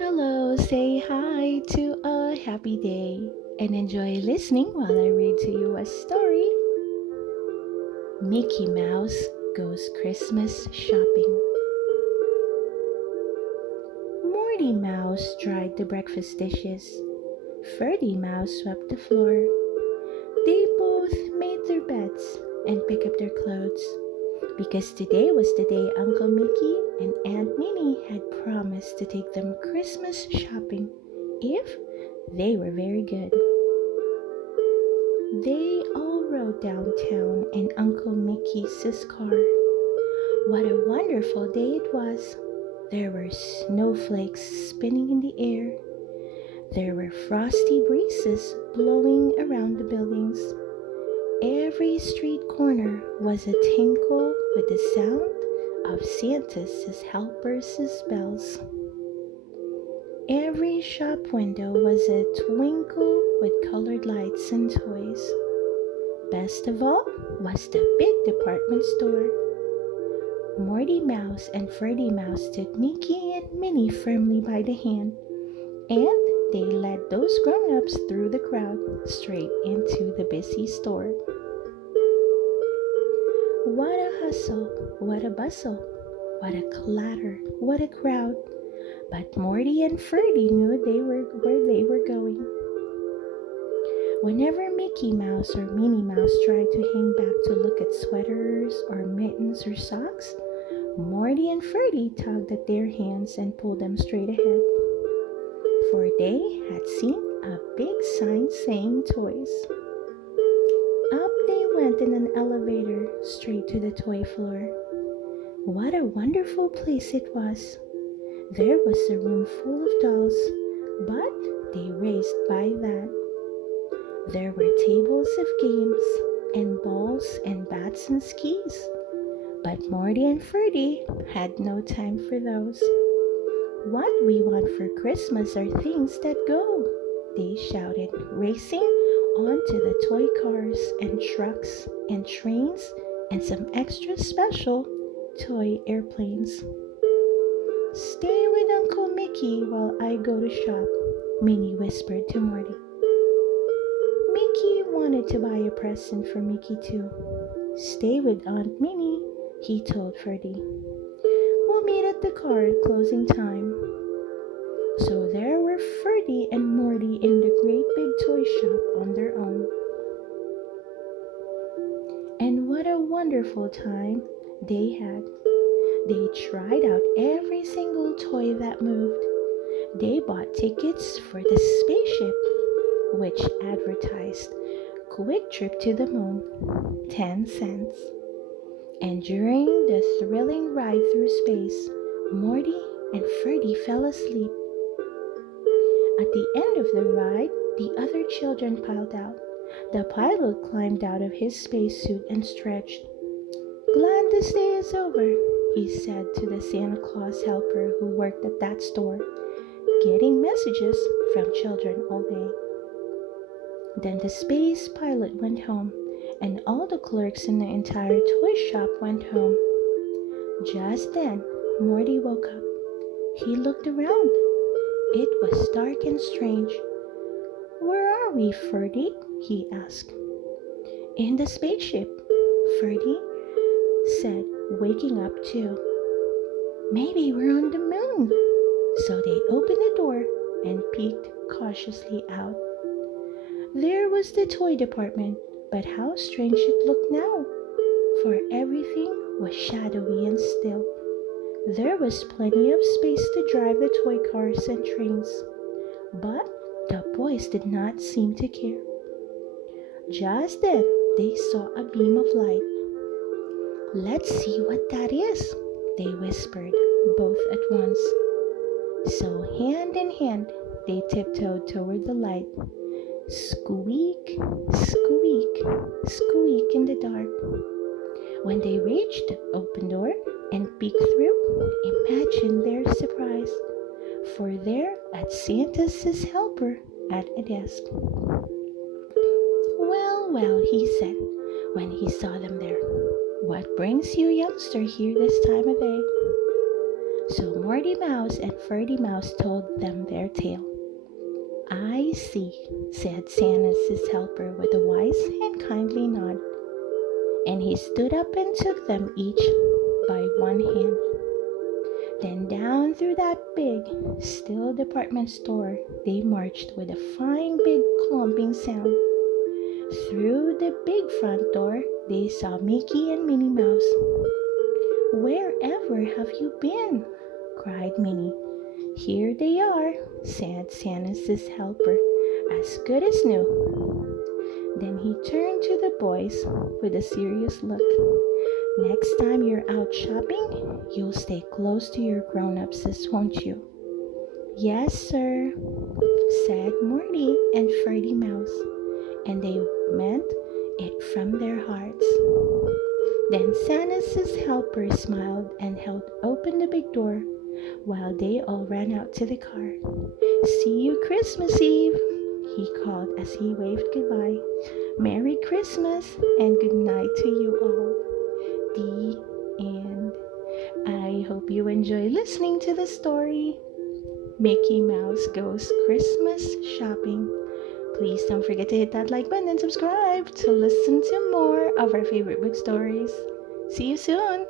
Hello, say hi to a happy day and enjoy listening while I read to you a story. Mickey Mouse Goes Christmas Shopping. Morty Mouse dried the breakfast dishes. Ferdy Mouse swept the floor. They both made their beds and picked up their clothes because today was the day Uncle Mickey and Aunt Minnie had promised to take them Christmas shopping if they were very good. They all rode downtown in Uncle Mickey's car. What a wonderful day it was! There were snowflakes spinning in the air. There were frosty breezes blowing around the buildings. Every street corner was a tinkle with the sound of Santa's helpers' bells. Every shop window was a twinkle with colored lights and toys. Best of all was the big department store. Morty Mouse and Ferdy Mouse took Mickey and Minnie firmly by the hand, and they led those grown-ups through the crowd straight into the busy store. What a hustle, what a bustle, what a clatter, what a crowd. But Morty and Ferdy knew where they were going. Whenever Mickey Mouse or Minnie Mouse tried to hang back to look at sweaters or mittens or socks, Morty and Ferdy tugged at their hands and pulled them straight ahead. For they had seen a big sign saying toys. Up they went in an elevator straight to the toy floor. What a wonderful place it was! There was a room full of dolls, but they raced by that. There were tables of games and balls and bats and skis, but Morty and Ferdy had no time for those. What we want for Christmas are things that go, they shouted, racing onto the toy cars and trucks and trains and some extra special toy airplanes. Stay with Uncle Mickey while I go to shop, Minnie whispered to Morty. Mickey wanted to buy a present for Mickey too. Stay with Aunt Minnie, he told Ferdy. We'll meet at the car at closing time. So there were Ferdy and Morty in the great big toy shop on their own. And what a wonderful time they had. They tried out every single toy that moved. They bought tickets for the spaceship, which advertised quick trip to the moon, 10 cents. And during the thrilling ride through space, Morty and Ferdy fell asleep. At the end of the ride, the other children piled out. The pilot climbed out of his spacesuit and stretched. Glad this day is over, he said to the Santa Claus helper who worked at that store, getting messages from children all day. Then the space pilot went home, and all the clerks in the entire toy shop went home. Just then, Morty woke up. He looked around. It was dark and strange. Where are we, Ferdy? He asked. In the spaceship, Ferdy said, waking up too. Maybe we're on the moon. So they opened the door and peeked cautiously out. There was the toy department, but how strange it looked now, for everything was shadowy and still. There was plenty of space to drive the toy cars and trains, but the boys did not seem to care. Just then, they saw a beam of light. Let's see what that is, they whispered, both at once. So hand in hand, they tiptoed toward the light. Squeak, squeak, squeak in the dark. When they reached the open door and peeked through, imagine their surprise, for there at Santa's helper at a desk. Well, well, he said when he saw them there. What brings you youngster here this time of day? So Morty Mouse and Ferdy Mouse told them their tale. "I see," said Santa's helper with a wise and kindly nod. And he stood up and took them each by one hand. Then down through that big, still department store they marched with a fine big clumping sound. Through the big front door they saw Mickey and Minnie Mouse. "Wherever have you been?" cried Minnie. "Here they are," said Santa's helper, "as good as new." Then he turned to the boys with a serious look. "Next time you're out shopping, you'll stay close to your grown-ups, won't you?" "Yes, sir," said Morty and Ferdy Mouse, and they meant it from their hearts. Then Santa's helper smiled and held open the big door while they all ran out to the car. "See you Christmas Eve," he called as he waved goodbye. "Merry Christmas and good night to you all." The end. I hope you enjoy listening to the story. Mickey Mouse Goes Christmas Shopping. Please don't forget to hit that like button and subscribe to listen to more of our favorite book stories. See you soon!